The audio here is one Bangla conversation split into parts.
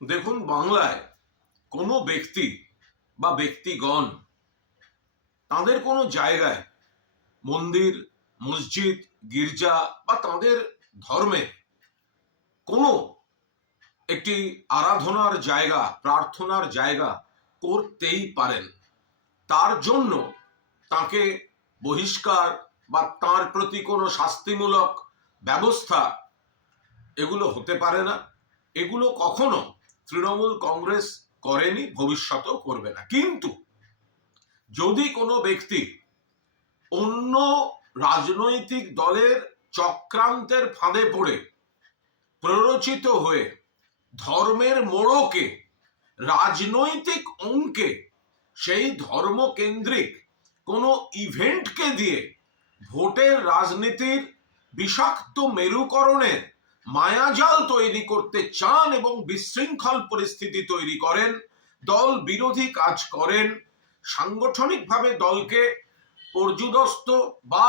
দেখুন, বাংলায় কোনো ব্যক্তি বা ব্যক্তিগণ তাদের কোনো জায়গায় মন্দির, মসজিদ, গির্জা বা তাদের ধর্মে কোনো একটি আরাধনার জায়গা, প্রার্থনার জায়গা করতেই পারেন। তার জন্য তাকে বহিষ্কার বা তার প্রতি কোনো শাস্তিমূলক ব্যবস্থা এগুলো হতে পারে না। এগুলো কখনো তৃণমূল কংগ্রেস করেনি, ভবিষ্যতেও করবে না। কিন্তু যদি কোনো ব্যক্তি অন্য রাজনৈতিক দলের চক্রান্তের ফাঁদে পড়ে প্ররোচিত হয়ে ধর্মের মোড়কে রাজনৈতিক অঙ্কে সেই ধর্মকেন্দ্রিক কোনো ইভেন্টকে দিয়ে ভোটের রাজনীতির বিষাক্ত মেরুকরণের মায়াজাল তৈরি করতে চান এবং বিশৃঙ্খল পরিস্থিতি তৈরি করেন, দল বিরোধী কাজ করেন, সাংগঠনিকভাবে দলকে পর্যুদস্ত বা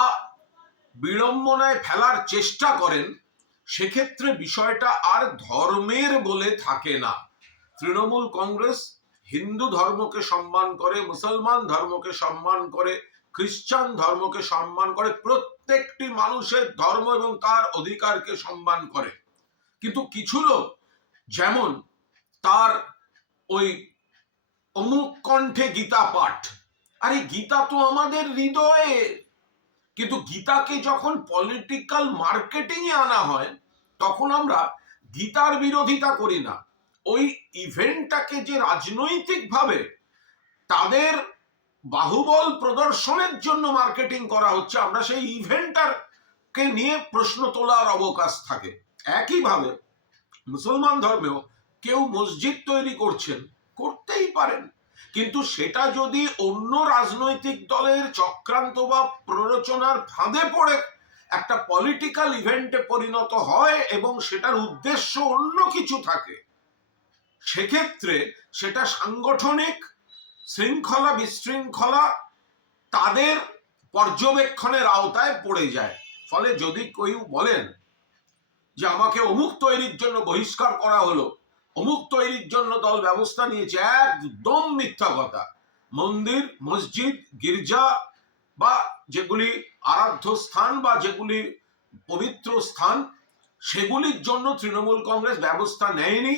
বিড়ম্বনায় ফেলার চেষ্টা করেন, সেক্ষেত্রে বিষয়টা আর ধর্মের বলে থাকে না। তৃণমূল কংগ্রেস হিন্দু ধর্মকে সম্মান করে, মুসলমান ধর্মকে সম্মান করে, খ্রিস্টান ধর্মকে সম্মান করে, প্রত্যেকটি মানুষের ধর্ম এবং তার অধিকারকে সম্মান করে। কিন্তু কিছু লোক যেমন তার ওই অমুক কণ্ঠে গীতা পাঠ, আরে গীতা তো আমাদের হৃদয়ে, কিন্তু গীতাকে যখন পলিটিক্যাল মার্কেটিং এ আনা হয় তখন আমরা গীতার বিরোধিতা করি না। ওই ইভেন্টটাকে যে রাজনৈতিকভাবে তাদের বাহুবল প্রদর্শনের জন্য মার্কেটিং করা হচ্ছে, আমরা সেই ইভেন্টটাকে নিয়ে প্রশ্ন তোলার অবকাশ থাকে। একইভাবে মুসলমান ধর্মেও কেউ মসজিদ তৈরি করছেন, করতেই পারেন, কিন্তু সেটা যদি অন্য রাজনৈতিক দলের চক্রান্ত বা প্ররোচনার ফাঁদে পড়ে একটা পলিটিক্যাল ইভেন্টে পরিণত হয় এবং সেটার উদ্দেশ্য অন্য কিছু থাকে, সেক্ষেত্রে সেটা সাংগঠনিক শৃঙ্খলা বিশৃঙ্খলা তাদের পর্যবেক্ষণের আওতায় পড়ে যায়। ফলে যদি কেউ বলেন যে আমাকে অমুক তৈরির জন্য বহিষ্কার করা হলো, অমুক তৈরির জন্য দল ব্যবস্থা নিয়েছে, একদম মিথ্যা কথা। মন্দির, মসজিদ, গির্জা বা যেগুলি আরাধ্য স্থান বা যেগুলি পবিত্র স্থান, সেগুলির জন্য তৃণমূল কংগ্রেস ব্যবস্থা নেয়নি,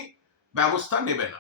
ব্যবস্থা নেবে না।